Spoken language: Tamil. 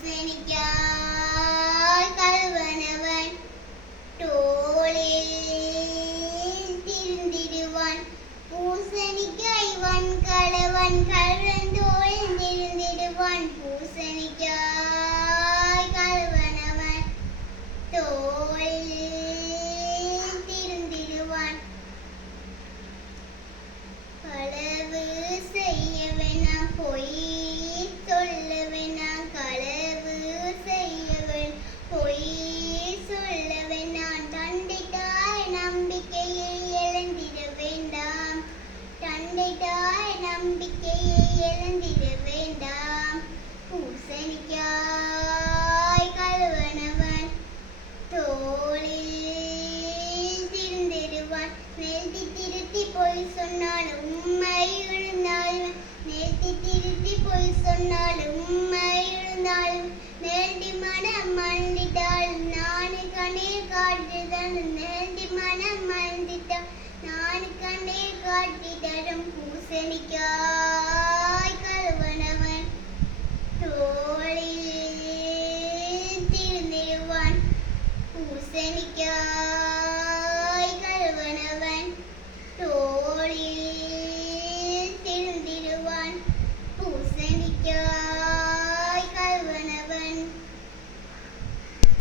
பூசணிக்காய் கழுவனவன் தோளில் திருந்திடுவான். பூசணிக்காய் வன்கலவன் கழுவந்தோளில் திருந்திடுவான். பூசணிக்காய் கழுவனவன் தோளில் திருந்திடுவான். களவு செய்ய வேணாம், பொய் சொல்ல வேணாம். களவு செய்ய வேணாம், பொய் சொல்ல வேணாம். தந்தைத்தாய் நம்பிக்கையை இழந்திட வேண்டாம். தந்தைத்தாய் நம்பிக்கையை இழந்திட வேண்டாம். பூசணிக்காய் கழுவனவன் தோளில் திருந்திடுவான். நேர்த்தி திருத்தி பொய் சொன்னால் உண்மை எழுந்தாலும், நேர்த்தி திருத்தி பொய் சொன்னால் உண்மை எழுந்தாலும், நேர்த்தி மனம் மறந்திட்டால் நானு கண்ணீர் காட்டுதான். நேர்த்தி மனம் மறந்திட்டால் நானு கண்ணீர் காட்டி தரும். பூசணிக்காய் கழுவனவன் தோளில் திருந்திடுவான். பூசணிக்காய்